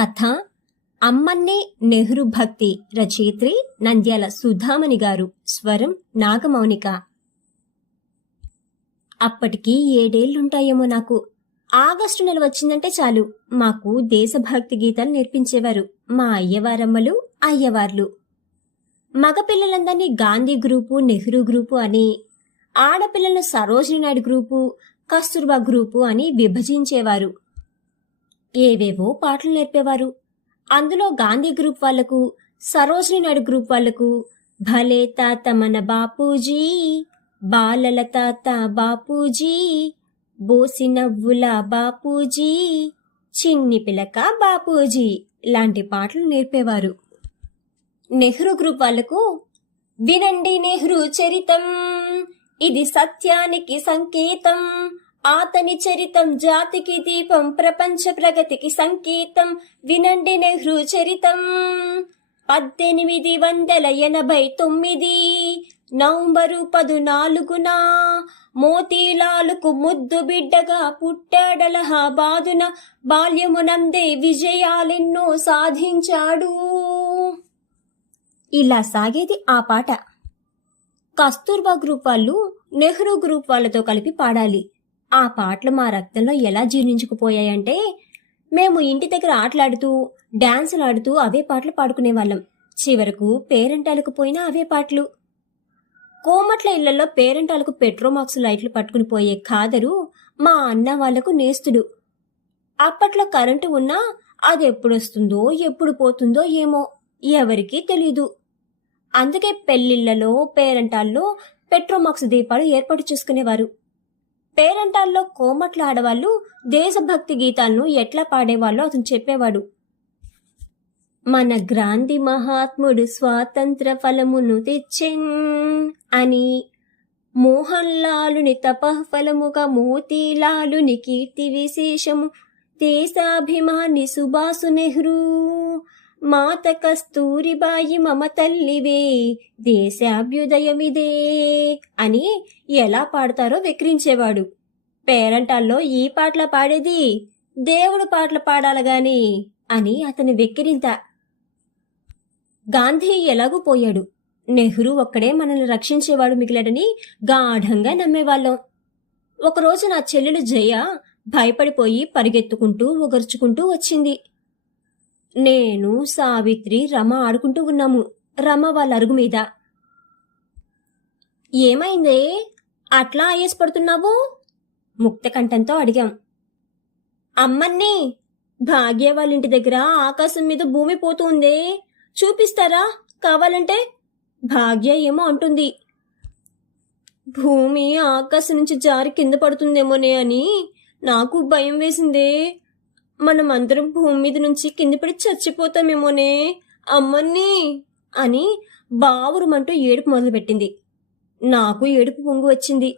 కథ అమ్మన్నే నెహ్రూ భక్తి రచయిత్రి నంద్యాల సుధామణి గారు. స్వరం నాగమౌనిక. అప్పటికి ఏడేళ్ళుంటాయేమో నాకు. ఆగస్టు నెల వచ్చిందంటే చాలు. మాకు దేశభక్తి గీతాలు నేర్పించేవారు. మా అయ్యవారమ్మలు అయ్యవార్లు. మగపిల్లలందరినీ గాంధీ గ్రూపు నెహ్రూ గ్రూపు అని ఆడపిల్లలను సరోజిని నాయుడు గ్రూపు కస్తూర్బా గ్రూపు అని విభజించేవారు. ఏవేవో పాటలు నేర్పేవారు. అందులో గాంధీ గ్రూప్ వాళ్ళకు సరోజిని నాయుడు గ్రూప్ వాళ్ళకు భలే తాత మన బాపూజీ బాలల తాత బాపూజీ బోసి నవ్వుల బాపూజీ చిన్ని పిలక బాపూజీ లాంటి పాటలు నేర్పేవారు. నెహ్రూ గ్రూప్ వాళ్ళకు వినండి నెహ్రూ చరితం ఇది సత్యానికి సంకేతం ఆతని చరితం జాతికి దీపం ప్రపంచ ప్రగతికి సంకేతం వినండి నెహ్రూ చరితం. పద్దెనిమిది వందల ఎనభై తొమ్మిది నవంబరు పదునాలుగున మోతీలాలుకు ముద్దు బిడ్డగా పుట్టాడలహాబాదున బాల్యమునందే విజయాలెన్నో సాధించాడు. ఇలా సాగేది ఆ పాట. కస్తూర్బా గ్రూప్ వాళ్ళు నెహ్రూ గ్రూప్ వాళ్ళతో కలిపి పాడాలి. ఆ పాటలు మా రక్తంలో ఎలా జీర్ణించుకుపోయాయంటే మేము ఇంటి దగ్గర ఆటలాడుతూ డాన్సులు ఆడుతూ అవే పాటలు పాడుకునేవాళ్ళం. చివరకు పేరెంటాలకు పోయినా అవే పాటలు. కోమట్ల ఇళ్ళలో పేరెంటాలకు పెట్రోమాక్స్ లైట్లు పట్టుకుని పోయే ఖాదరు మా అన్న వాళ్ళకు నేస్తుడు. అప్పట్లో కరెంటు ఉన్నా అది ఎప్పుడొస్తుందో ఎప్పుడు పోతుందో ఏమో ఎవరికీ తెలీదు. అందుకే పెళ్ళిళ్ళలో పేరెంటాల్లో పెట్రోమాక్స్ దీపాలు ఏర్పాటు చేసుకునేవారు. పేరంటాల్లో కోమట్లాడవాళ్ళు దేశభక్తి గీతాలను ఎట్లా పాడేవాళ్ళో అతను చెప్పేవాడు. మన గ్రాంధి మహాత్ముడు స్వాతంత్ర ఫలమును తెచ్చెన్ అని మోహన్ లాలుని తపఫలముగా మోతీలాలుని కీర్తి విశేషము దేశాభిమాని సుభాసు నెహ్రూ మాత కస్తూరిబాయి మమ తల్లివే దేశాభ్యుదయమిదే అని ఎలా పాడతారో విక్రించేవాడు. పేరంటాల్లో ఈ పాటల పాడేది దేవుడు పాటలు పాడాలగాని అని అతని వెక్కిరింత. గాంధీ ఎలాగూ పోయాడు. నెహ్రూ ఒక్కడే మనల్ని రక్షించేవాడు మిగిలాడని గాఢంగా నమ్మేవాళ్ళం. ఒకరోజు నా చెల్లెలు జయ భయపడిపోయి పరిగెత్తుకుంటూ ఉగర్చుకుంటూ వచ్చింది. నేను సావిత్రి రమ ఆడుకుంటూ ఉన్నాము. రమ వాళ్ళ అరుగు మీద. ఏమైందే? అట్లా ఆయేసి పడుతున్నావు? ముక్త కంఠంతో అడిగాం. అమ్మన్ని భాగ్య వాళ్ళ ఇంటి దగ్గర ఆకాశం మీద భూమి పోతుంది. చూపిస్తారా? కావాలంటే? భాగ్య ఏమో అంటుంది. భూమి ఆకాశం నుంచి జారి కింద పడుతుందేమోనే అని నాకు భయం వేసిందే. మనం అందరం భూమి మీద నుంచి కింద పడి చచ్చిపోతామేమోనే అమ్మని అని బావురుమంటూ ఏడుపు మొదలుపెట్టింది. నాకు ఏడుపు పొంగు వచ్చింది.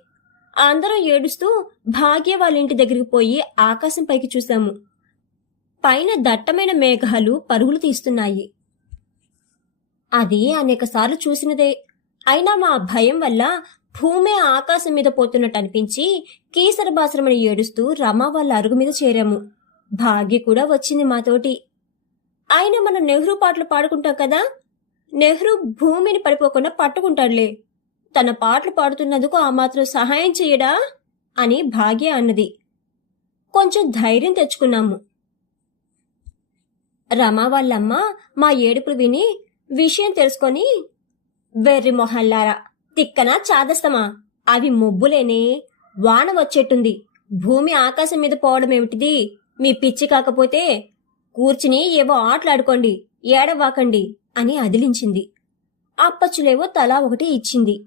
అందరం ఏడుస్తూ భాగ్య వాళ్ళ ఇంటి దగ్గరికి పోయి ఆకాశం పైకి చూశాము. పైన దట్టమైన మేఘాలు పరుగులు తీస్తున్నాయి. అది అనేకసార్లు చూసినదే. అయినా మా భయం వల్ల భూమే ఆకాశం మీద పోతున్నట్టు అనిపించి కీసరబాసరమని ఏడుస్తూ రమ వాళ్ళ అరుగు మీద చేరాము. భాగ్య కూడా వచ్చింది మాతోటి. అయినా మనం నెహ్రూ పాటలు పాడుకుంటాం కదా? నెహ్రూ భూమిని పడిపోకుండా పట్టుకుంటాడులే. తన పాటలు పాడుతున్నందుకు ఆ మాత్రం సహాయం చెయ్యడా అని భాగ్య అన్నది. కొంచెం ధైర్యం తెచ్చుకున్నాము. రమా వాళ్ళమ్మ మా ఏడుపులు విని విషయం తెలుసుకొని వెర్రి మొహల్లారా తిక్కన చాదస్తమా? అవి మొబ్బులేనే. వాన వచ్చేట్టుంది. భూమి ఆకాశం మీద పోవడం ఏమిటిది మీ పిచ్చి కాకపోతే కూర్చుని ఏవో ఆటలాడుకోండి ఏడవాకండి అని అదిలించింది. అప్పచ్చులేవో తలా ఒకటి ఇచ్చింది.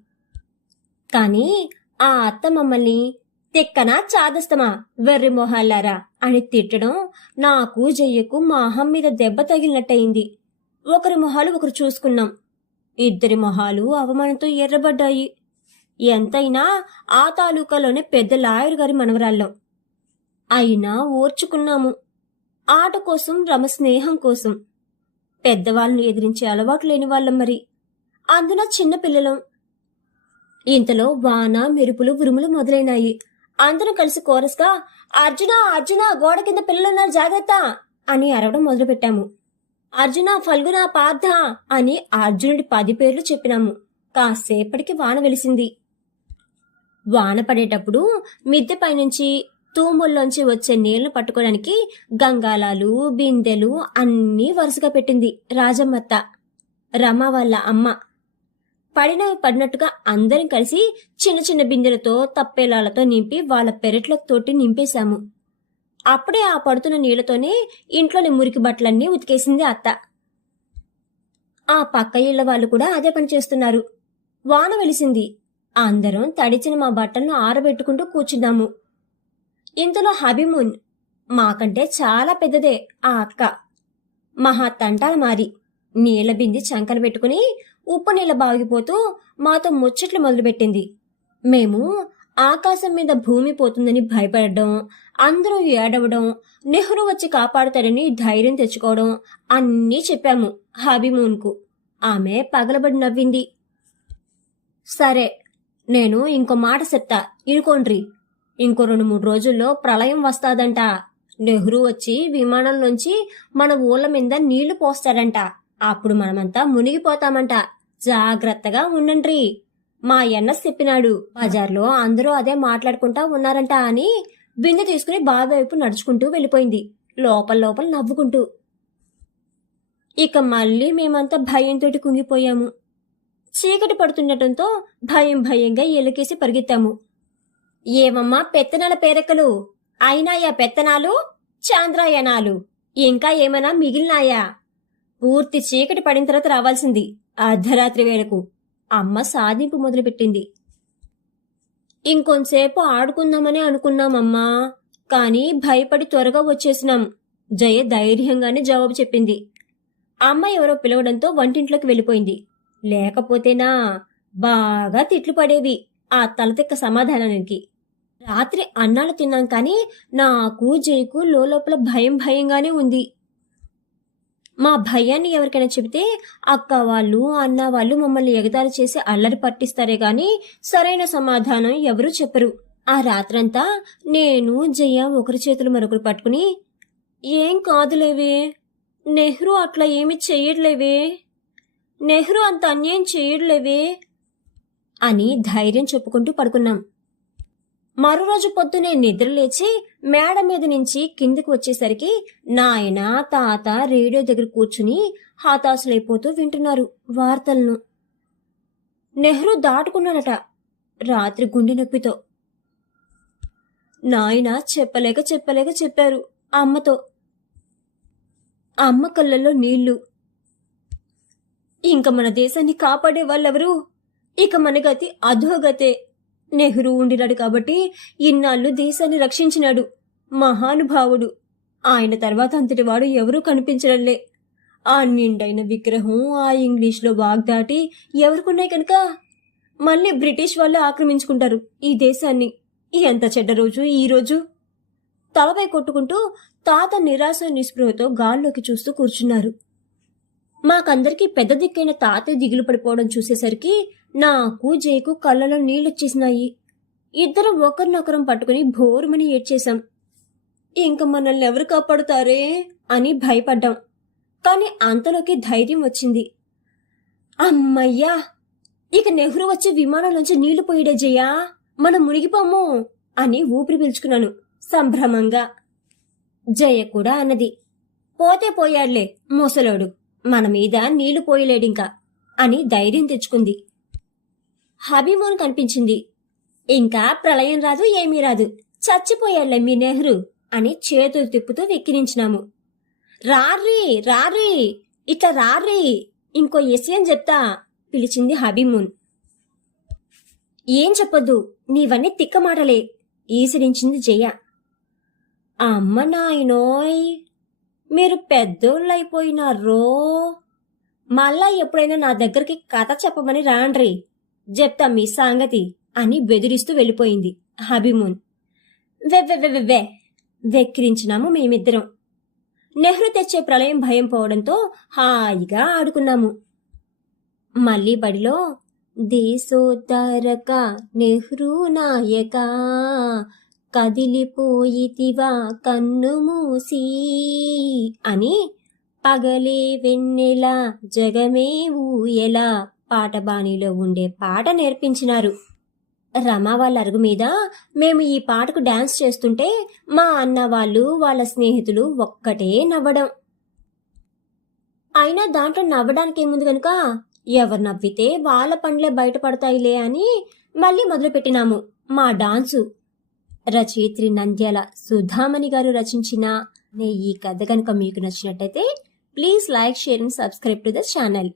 కాని ఆ అత్త మమ్మల్ని తిక్కనా చాదస్తమా వెర్రి మొహాలారా అని తిట్టడం నాకు జయ్యకు మా అహం మీద దెబ్బ తగిలినట్టయింది. ఒకరి మొహాలు ఒకరు చూసుకున్నాం. ఇద్దరి మొహాలు అవమానంతో ఎర్రబడ్డాయి. ఎంతైనా ఆ తాలూకాలోనే పెద్ద లాయర్ గారి మనవరాళ్ళం. అయినా ఓర్చుకున్నాము. ఆట కోసం రమ స్నేహం కోసం. పెద్దవాళ్ళను ఎదిరించే అలవాటు లేని వాళ్ళం మరి. అందున చిన్న పిల్లలం. ఇంతలో వాన మెరుపులు ఉరుములు మొదలైనాయి. అందరం కలిసి కోరస్గా అర్జున అర్జున గోడ కింద పిల్లలున్నారు జాగ్రత్త అని అరవడం మొదలుపెట్టాము. అర్జున ఫల్గున పార్థ అని అర్జునుడి పది పేర్లు చెప్పినాము. కాసేపటికి వాన వెలిసింది. వాన పడేటప్పుడు మిద్దె పైనుంచి తూముల్లోంచి వచ్చే నీళ్ళు పట్టుకోవడానికి గంగాలాలు బిందెలు అన్నీ వరుసగా పెట్టింది రాజమ్మత్త రమ వాళ్ళ అమ్మ. పడినవి పడినట్టుగా అందరం కలిసి చిన్న చిన్న బిందెలతో తప్పేలాలతో నింపి వాళ్ళ పెరట్లో తోటి నింపేశాము. అప్పుడే ఆ పడుతున్న నీళ్ళతోనే ఇంట్లోని మురికి బట్టలన్నీ ఉతికేసింది అత్త. ఆ పక్క ఇళ్ళ వాళ్ళు కూడా అదే పని చేస్తున్నారు. వాన వెలిసింది. అందరం తడిచిన మా బట్టలను ఆరబెట్టుకుంటూ కూర్చున్నాము. ఇంతలో హబిమున్ మాకంటే చాలా పెద్దదే ఆ అక్క. మహా తంటాల మారి నీళ్ళ బింది చంకన పెట్టుకుని ఉప్పు నీళ్ళ బాగిపోతూ మాతో ముచ్చట్లు మొదలుపెట్టింది. మేము ఆకాశం మీద భూమి పోతుందని భయపడడం అందరూ ఏడవడం నెహ్రూ వచ్చి కాపాడుతాడని ధైర్యం తెచ్చుకోవడం అన్నీ చెప్పాము హబిమూన్కు. ఆమె పగలబడి నవ్వింది. సరే నేను ఇంకో మాట చెప్తా. ఇనుకోండ్రి. ఇంకో రెండు మూడు రోజుల్లో ప్రళయం వస్తాదంట. నెహ్రూ వచ్చి విమానం నుంచి మన ఊళ్ళ మీద నీళ్ళు పోస్తాడంట. అప్పుడు మనమంతా మునిగిపోతామంట. జాగ్రత్తగా ఉండండ్రి. మా అన్న చెప్పినాడు. బజార్లో అందరూ అదే మాట్లాడుకుంటా ఉన్నారంట అని బిందె తీసుకుని బావి వైపు నడుచుకుంటూ వెళ్ళిపోయింది. లోపల లోపల నవ్వుకుంటూ. ఇక మళ్ళీ మేమంతా భయంతో కుంగిపోయాము. చీకటి పడుతుండటంతో భయం భయంగా ఎలుకేసి పరిగెత్తాము. ఏమమ్మా పెత్తనాల పేరకలు? అయినాయా పెత్తనాలు? చాంద్రాయనాలు ఇంకా ఏమైనా మిగిలినాయా? పూర్తి చీకటి పడిన తర్వాత రావాల్సింది అర్ధరాత్రి వేళకు. అమ్మ సాధింపు మొదలుపెట్టింది. ఇంకొంసేపు ఆడుకుందామని అనుకున్నామమ్మా. కానీ భయపడి త్వరగా వచ్చేసినాం. జయ ధైర్యంగానే జవాబు చెప్పింది. అమ్మ ఎవరో పిలవడంతో వంటింట్లోకి వెళ్ళిపోయింది. లేకపోతేనా బాగా తిట్లు పడేవి ఆ తలతిక్క సమాధానానికి. రాత్రి అన్నాలు తిన్నాం కానీ నాకు జైకు లోపల భయం భయంగానే ఉంది. మా భయాన్ని ఎవరికైనా చెబితే అక్క వాళ్ళు అన్న వాళ్ళు మమ్మల్ని ఎగతాళి చేసి అల్లరి పట్టిస్తారే కానీ సరైన సమాధానం ఎవరూ చెప్పరు. ఆ రాత్రంతా నేను జయ ఒకరి చేతులు మరొకరు పట్టుకుని ఏం కాదులేవే నెహ్రూ అట్లా ఏమి చెయ్యట్లేవే నెహ్రూ అంత అన్యాయం చేయట్లేవే అని ధైర్యం చెప్పుకుంటూ పడుకున్నాం. మరో రోజు పొద్దునే నిద్రలేచి మేడ మీద నుంచి కిందకు వచ్చేసరికి నాయన తాత రేడియో దగ్గర కూర్చుని హాతాసులైపోతూ వింటున్నారు వార్తలను. నెహ్రూ దాటుకున్నాడట రాత్రి గుండె నొప్పితో. నాయన చెప్పలేక చెప్పలేక చెప్పారు అమ్మతో. అమ్మ కళ్ళల్లో నీళ్ళు. ఇంక మన దేశాన్ని కాపాడే వాళ్ళెవరు? ఇక మన గతి అధోగతే. నెహ్రూ ఉండినాడు కాబట్టి ఇన్నాళ్ళు దేశాన్ని రక్షించినాడు. మహానుభావుడు. ఆయన తర్వాత అంతటి వాడు ఎవరూ కనిపించడంలే ఆ నిండైన విగ్రహం ఆ ఇంగ్లీష్లో వాగ్దాటి ఎవరికున్నాయి కనుక? మళ్ళీ బ్రిటిష్ వాళ్ళు ఆక్రమించుకుంటారు ఈ దేశాన్ని. ఎంత చెడ్డ రోజు ఈ రోజు? తలపై కొట్టుకుంటూ తాత నిరాశ నిస్పృహతో గాల్లోకి చూస్తూ కూర్చున్నారు. మాకందరికీ పెద్ద దిక్కైన తాతయ్య దిగులు పడిపోవడం చూసేసరికి నాకు జైకు కళ్ళలో నీళ్ళొచ్చేసినాయి. ఇద్దరం ఒకరినొకరం పట్టుకుని భోరుమని ఏడ్చేశాం. ఇంక మనల్ని ఎవరు కాపాడుతారే అని భయపడ్డాం. కాని అంతలోకి ధైర్యం వచ్చింది. అమ్మయ్యా! ఇక నెహ్రూ వచ్చి విమానంలోంచి నీళ్ళు పోయిడే జయా! మనం మునిగిపోము! అని ఊపిరి పీల్చుకున్నాను సంభ్రమంగా. జయ కూడా అన్నది. పోతే పోయాడులే ముసలోడు. మన మీద నీళ్ళు పోయలేడింకా అని ధైర్యం తెచ్చుకుంది. హబీమోన్ కనిపించింది. ఇంకా ప్రళయం రాదు ఏమీ రాదు. చచ్చిపోయాడులే మీ నెహ్రూ అని చేతులు తిప్పుతూ వెక్కిరించినాము. రార్రీ రార్రీ ఇట్లా రార్రీ ఇంకో విషయం చెప్తా పిలిచింది హబీమూన్. ఏం చెప్పొద్దు నీవన్నీ తిక్క మాటలే ఈసరించింది జయ. అమ్మ నాయనోయ్ మీరు పెద్దోళ్ళైపోయినారో. మళ్ళా ఎప్పుడైనా నా దగ్గరికి కథ చెప్పమని రాండ్రి. చెప్తా మీ సంగతి అని బెదిరిస్తూ వెళ్ళిపోయింది హబిమూన్. వెవ్వెవ్వెవ్వె వెక్కిరించినాము మేమిద్దరం. నెహ్రూ తెచ్చే ప్రళయం భయం పోవడంతో హాయిగా ఆడుకున్నాము. మళ్ళీ బడిలో దేశోద్ధారక నెహ్రూ నాయక కదిలిపోయితివా కన్ను మూసి? అని పగలే వెన్నెల జగమే ఊయలా పాట బాణీలో ఉండే పాట నేర్పించినారు. రమా వాళ్ళ అరుగు మీద మేము ఈ పాటకు డాన్స్ చేస్తుంటే మా అన్న వాళ్ళు వాళ్ళ స్నేహితులు ఒక్కటే నవ్వడం. అయినా దాంట్లో నవ్వడానికి ఏముంది కనుక? ఎవరు నవ్వితే వాళ్ళ పండ్లే బయటపడతాయిలే అని మళ్ళీ మొదలుపెట్టినాము మా డాన్సు. రచయిత్రి నంద్యాల సుధామణి గారు రచించిన ఈ కథ కనుక మీకు నచ్చినట్టయితే please like share and subscribe to the channel